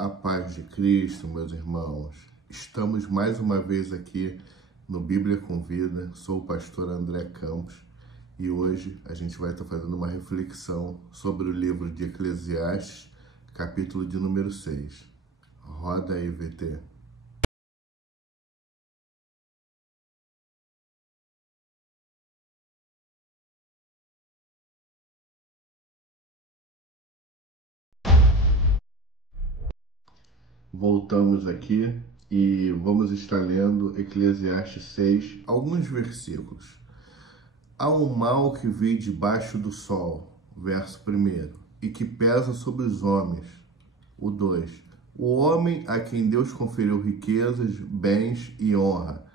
A paz de Cristo, meus irmãos. Estamos mais uma vez aqui no Bíblia com Vida. Sou o pastor André Campos e hoje a gente vai estar fazendo uma reflexão sobre o livro de Eclesiastes, capítulo de número 6. Roda aí, VT. Voltamos aqui e vamos estar lendo Eclesiastes 6, alguns versículos. Há um mal que vem debaixo do sol, verso 1, e que pesa sobre os homens. O 2. O homem a quem Deus conferiu riquezas, bens e honra,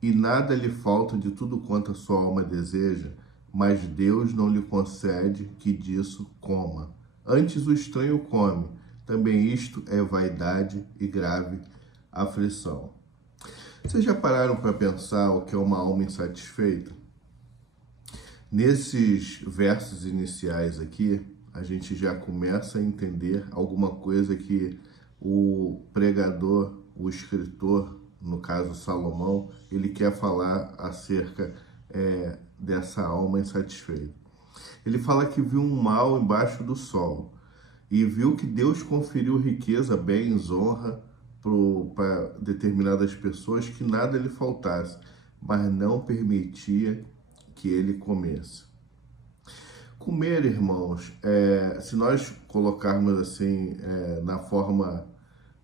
e nada lhe falta de tudo quanto a sua alma deseja, mas Deus não lhe concede que disso coma. Antes o estranho come. Também isto é vaidade e grave aflição. Vocês já pararam para pensar o que é uma alma insatisfeita? Nesses versos iniciais aqui, a gente já começa a entender alguma coisa que o pregador, o escritor, no caso Salomão, ele quer falar acerca dessa alma insatisfeita. Ele fala que viu um mal embaixo do sol e viu que Deus conferiu riqueza, bens, honra para determinadas pessoas, que nada lhe faltasse, mas não permitia que ele comesse. Comer, irmãos, se nós colocarmos assim na forma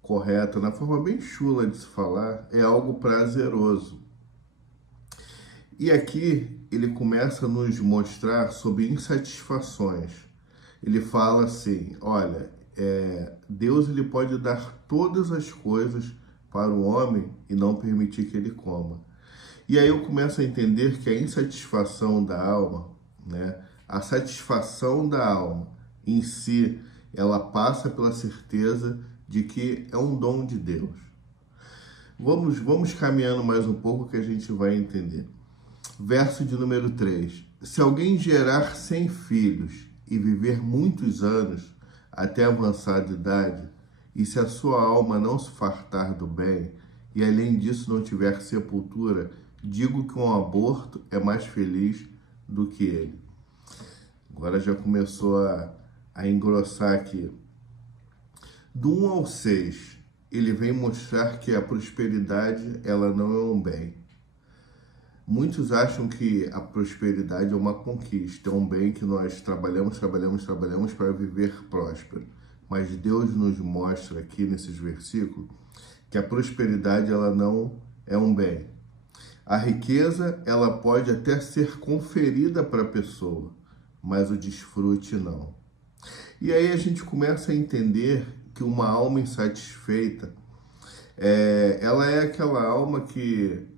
correta, na forma bem chula de se falar, é algo prazeroso. E aqui ele começa a nos mostrar sobre insatisfações. Ele fala assim, olha, Deus ele pode dar todas as coisas para o homem e não permitir que ele coma. E aí eu começo a entender que a insatisfação da alma, né, a satisfação da alma em si, ela passa pela certeza de que é um dom de Deus. Vamos caminhando mais um pouco que a gente vai entender. Verso de número 3. Se alguém gerar 100 filhos e viver muitos anos até avançada idade, e se a sua alma não se fartar do bem, e além disso não tiver sepultura, digo que um aborto é mais feliz do que ele. Agora já começou a engrossar aqui. Do 1 ao 6, ele vem mostrar que a prosperidade ela não é um bem. Muitos acham que a prosperidade é uma conquista, é um bem que nós trabalhamos para viver próspero. Mas Deus nos mostra aqui nesses versículos que a prosperidade ela não é um bem. A riqueza ela pode até ser conferida para a pessoa, mas o desfrute não. E aí a gente começa a entender que uma alma insatisfeita, ela é aquela alma que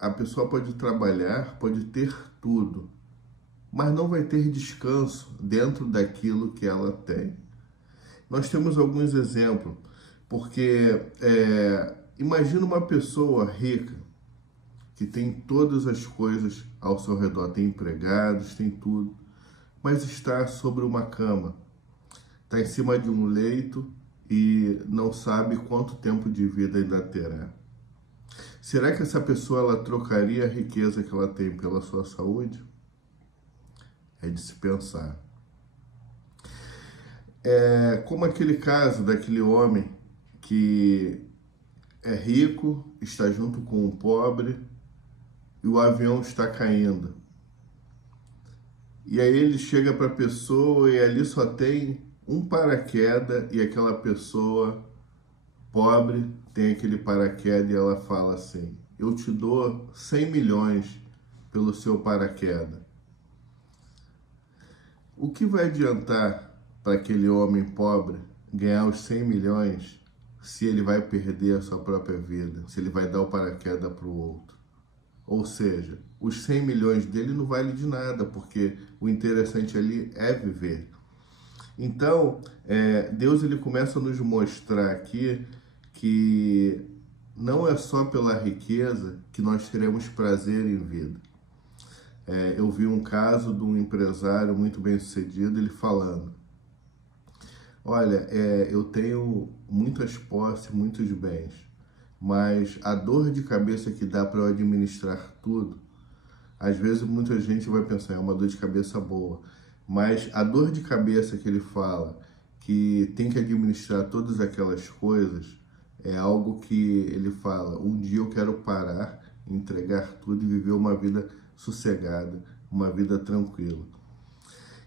a pessoa pode trabalhar, pode ter tudo, mas não vai ter descanso dentro daquilo que ela tem. Nós temos alguns exemplos, porque imagina uma pessoa rica, que tem todas as coisas ao seu redor, tem empregados, tem tudo, mas está sobre uma cama, está em cima de um leito e não sabe quanto tempo de vida ainda terá. Será que essa pessoa ela trocaria a riqueza que ela tem pela sua saúde? É de se pensar. Como aquele caso daquele homem que é rico, está junto com um pobre e o avião está caindo. E aí ele chega para a pessoa e ali só tem um paraquedas e aquela pessoa pobre tem aquele paraquedas e ela fala assim, eu te dou 100 milhões pelo seu paraquedas. O que vai adiantar para aquele homem pobre ganhar os 100 milhões se ele vai perder a sua própria vida, se ele vai dar o paraquedas para o outro? Ou seja, os 100 milhões dele não vale de nada, porque o interessante ali é viver. Então, Deus ele começa a nos mostrar aqui que não é só pela riqueza que nós teremos prazer em vida. Eu vi um caso de um empresário muito bem sucedido, ele falando, olha, eu tenho muitas posses, muitos bens, mas a dor de cabeça que dá para eu administrar tudo, às vezes muita gente vai pensar, é uma dor de cabeça boa, mas a dor de cabeça que ele fala, que tem que administrar todas aquelas coisas, é algo que ele fala, um dia eu quero parar, entregar tudo e viver uma vida sossegada, uma vida tranquila.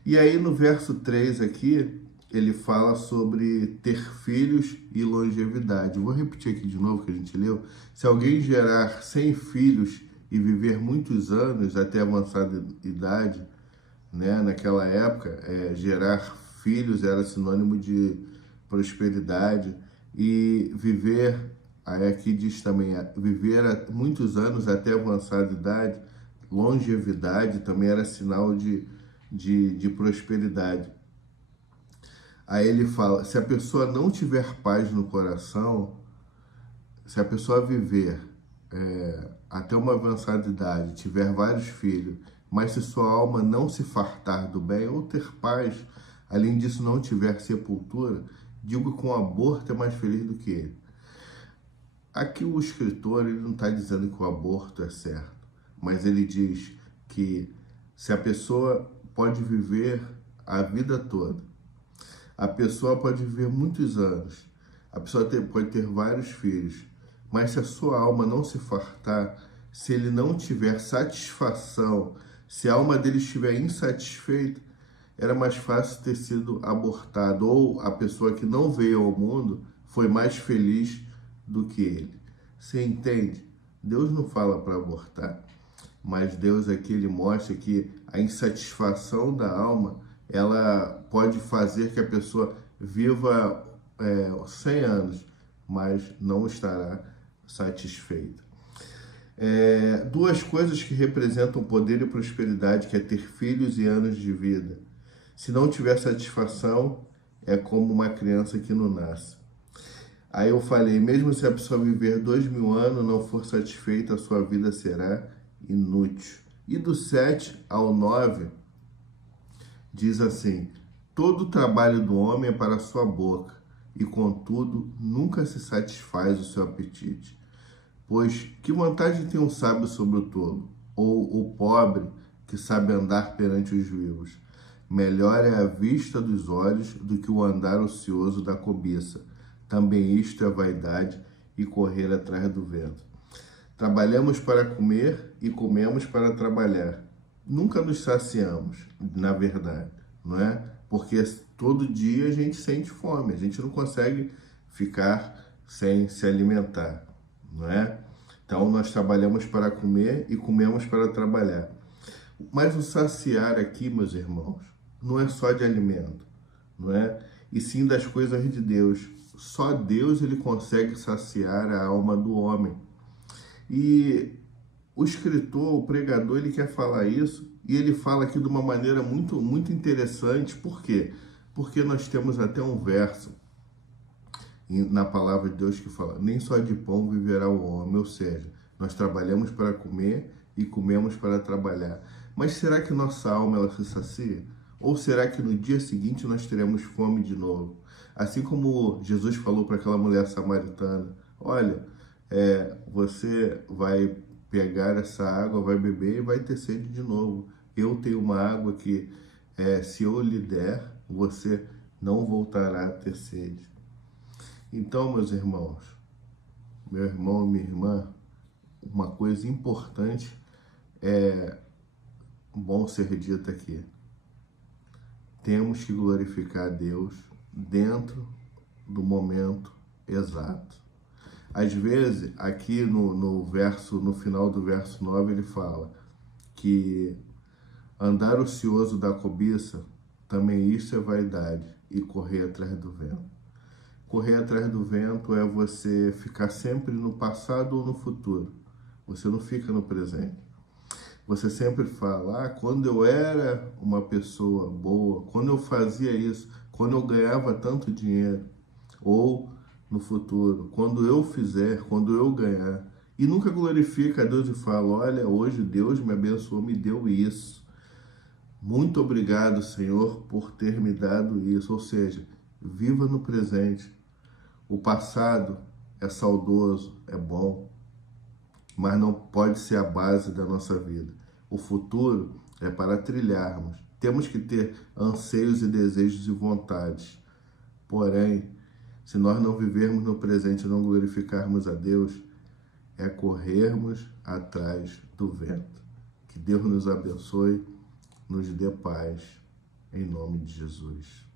E aí no verso 3 aqui, ele fala sobre ter filhos e longevidade. Vou repetir aqui de novo que a gente leu. Se alguém gerar 100 filhos e viver muitos anos até avançada idade, né? Naquela época, gerar filhos era sinônimo de prosperidade e viver, aí aqui diz também, viver muitos anos até avançada idade, longevidade também era sinal de prosperidade. Aí ele fala, se a pessoa não tiver paz no coração, se a pessoa viver até uma avançada idade, tiver vários filhos, mas se sua alma não se fartar do bem ou ter paz, além disso não tiver sepultura, digo que um aborto é mais feliz do que ele. Aqui o escritor ele não está dizendo que o aborto é certo, mas ele diz que se a pessoa pode viver a vida toda, a pessoa pode viver muitos anos, a pessoa pode ter vários filhos, mas se a sua alma não se fartar, se ele não tiver satisfação, se a alma dele estiver insatisfeita, era mais fácil ter sido abortado, ou a pessoa que não veio ao mundo foi mais feliz do que ele. Você entende? Deus não fala para abortar, mas Deus aqui ele mostra que a insatisfação da alma, ela pode fazer que a pessoa viva 100 anos, mas não estará satisfeita. Duas coisas que representam poder e prosperidade, que é ter filhos e anos de vida. Se não tiver satisfação, é como uma criança que não nasce. Aí eu falei, mesmo se a pessoa viver 2000 anos, não for satisfeita, a sua vida será inútil. E do 7 ao 9, diz assim, todo o trabalho do homem é para a sua boca, e contudo, nunca se satisfaz o seu apetite. Pois que vantagem tem um sábio sobre o tolo, ou o pobre que sabe andar perante os vivos? Melhor é a vista dos olhos do que o andar ocioso da cobiça. Também isto é vaidade e correr atrás do vento. Trabalhamos para comer e comemos para trabalhar. Nunca nos saciamos, na verdade, não é? Porque todo dia a gente sente fome, a gente não consegue ficar sem se alimentar, não é? Então nós trabalhamos para comer e comemos para trabalhar. Mas o saciar aqui, meus irmãos, não é só de alimento, não é? E sim das coisas de Deus. Só Deus ele consegue saciar a alma do homem. E o escritor, o pregador, ele quer falar isso e ele fala aqui de uma maneira muito, muito interessante. Por quê? Porque nós temos até um verso na palavra de Deus que fala, nem só de pão viverá o homem, ou seja, nós trabalhamos para comer e comemos para trabalhar. Mas será que nossa alma ela se sacia? Ou será que no dia seguinte nós teremos fome de novo? Assim como Jesus falou para aquela mulher samaritana, olha, você vai pegar essa água, vai beber e vai ter sede de novo. Eu tenho uma água que, se eu lhe der, você não voltará a ter sede. Então, meus irmãos, meu irmão e minha irmã, uma coisa importante é bom ser dita aqui. Temos que glorificar a Deus dentro do momento exato. Às vezes, aqui no final do verso 9, ele fala que andar ocioso da cobiça, também isso é vaidade, e correr atrás do vento. Correr atrás do vento é você ficar sempre no passado ou no futuro. Você não fica no presente. Você sempre fala, quando eu era uma pessoa boa, quando eu fazia isso, quando eu ganhava tanto dinheiro, ou no futuro, quando eu fizer, quando eu ganhar. E nunca glorifica a Deus e fala, olha, hoje Deus me abençoou, me deu isso. Muito obrigado, Senhor, por ter me dado isso. Ou seja, Viva no presente. O passado é saudoso, é bom, mas não pode ser a base da nossa vida. O futuro é para trilharmos. Temos que ter anseios e desejos e vontades. Porém, se nós não vivermos no presente e não glorificarmos a Deus, é corrermos atrás do vento. Que Deus nos abençoe, nos dê paz, em nome de Jesus.